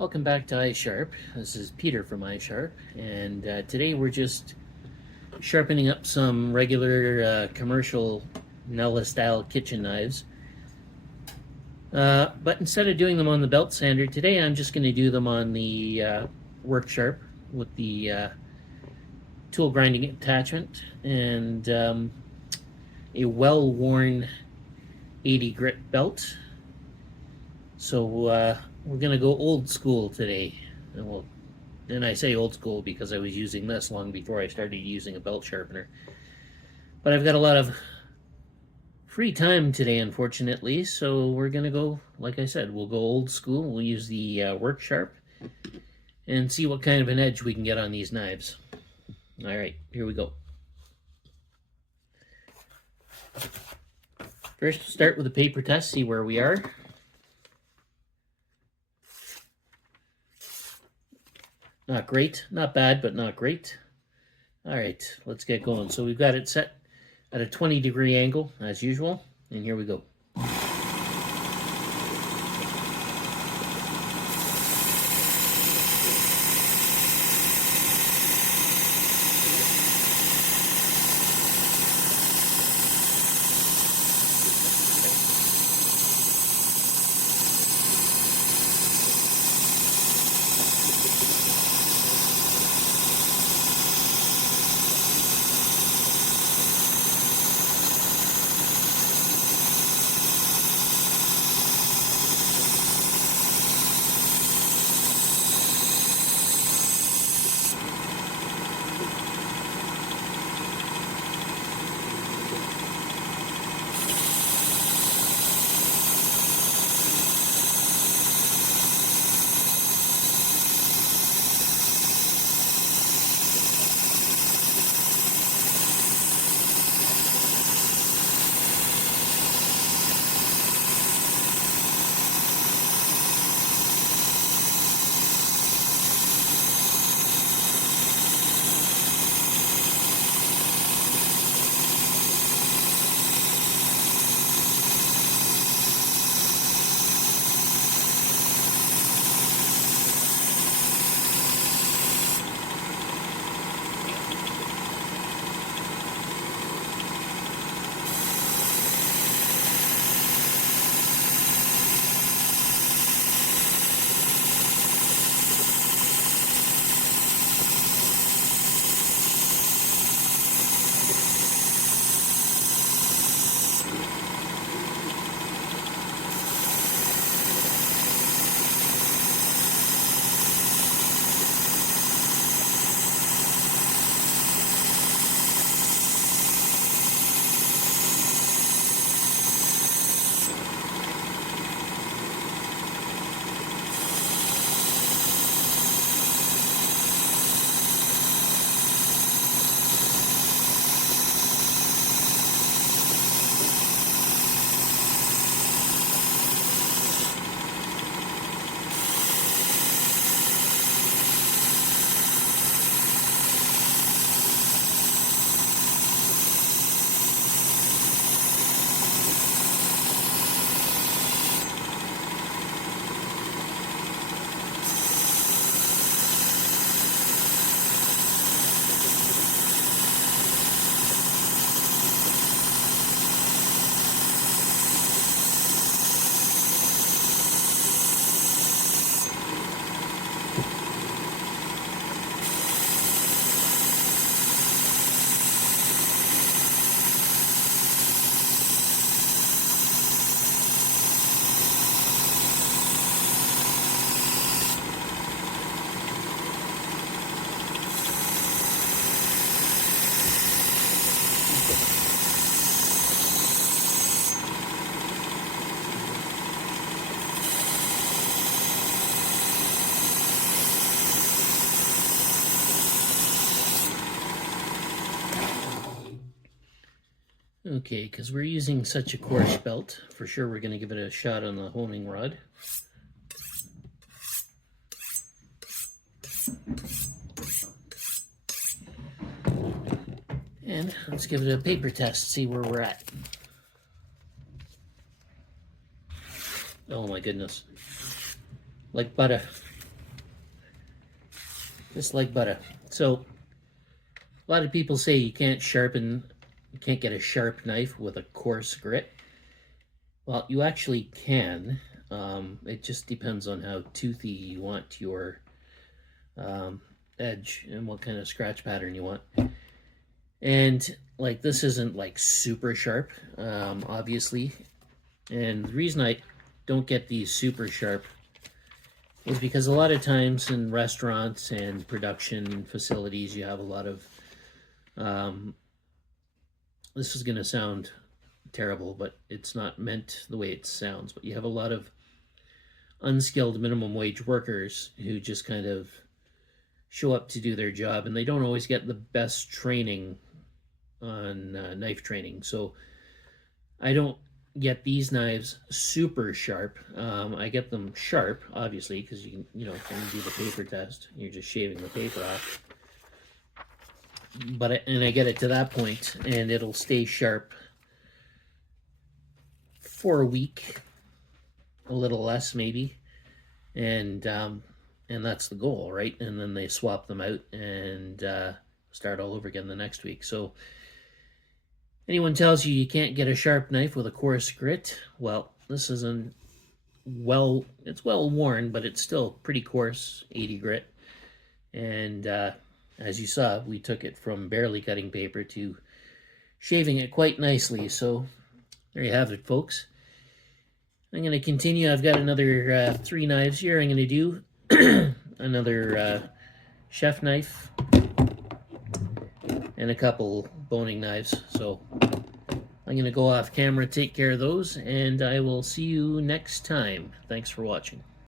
Welcome back to iSharp. This is Peter from iSharp, and today we're just sharpening up some regular commercial Nella style kitchen knives. But instead of doing them on the belt sander, today I'm just going to do them on the work sharp with the tool grinding attachment and a well-worn 80 grit belt. So we're going to go old school today. And I say old school because I was using this long before I started using a belt sharpener. But I've got a lot of free time today, unfortunately, so we're going to go, like I said, we'll go old school. We'll use the work sharp and see what kind of an edge we can get on these knives. All right, here we go. First, we'll start with a paper test, see where we are. Not great, not bad, but not great. All right, let's get going. So we've got it set at a 20-degree angle, as usual, and here we go. Okay, because we're using such a coarse belt, for sure we're going to give it a shot on the homing rod. And let's give it a paper test, see where we're at. Oh my goodness. Like butter. just like butter. So a lot of people say you can't get a sharp knife with a coarse grit. Well, you actually can. It just depends on how toothy you want your um, edge and what kind of scratch pattern you want. And like this isn't like super sharp, obviously. And the reason I don't get these super sharp is because a lot of times in restaurants and production facilities, you have a lot of. Um, this is going to sound terrible, but it's not meant the way it sounds. But you have a lot of unskilled minimum wage workers who just kind of show up to do their job, and they don't always get the best training on knife training. So I don't get these knives super sharp. I get them sharp, obviously, because you know, when you do the paper test, you're just shaving the paper off. But I get it to that point, and it'll stay sharp for a week, a little less maybe, and that's the goal, right? And then they swap them out and start all over again the next week. So anyone tells you you can't get a sharp knife with a coarse grit, well, this isn't it's well worn, but it's still pretty coarse 80 grit. And as you saw, we took it from barely cutting paper to shaving it quite nicely. So there you have it, folks. I'm going to continue. I've got another 3 knives here. I'm going to do another chef knife and a couple boning knives. So I'm going to go off camera, take care of those, and I will see you next time. Thanks for watching.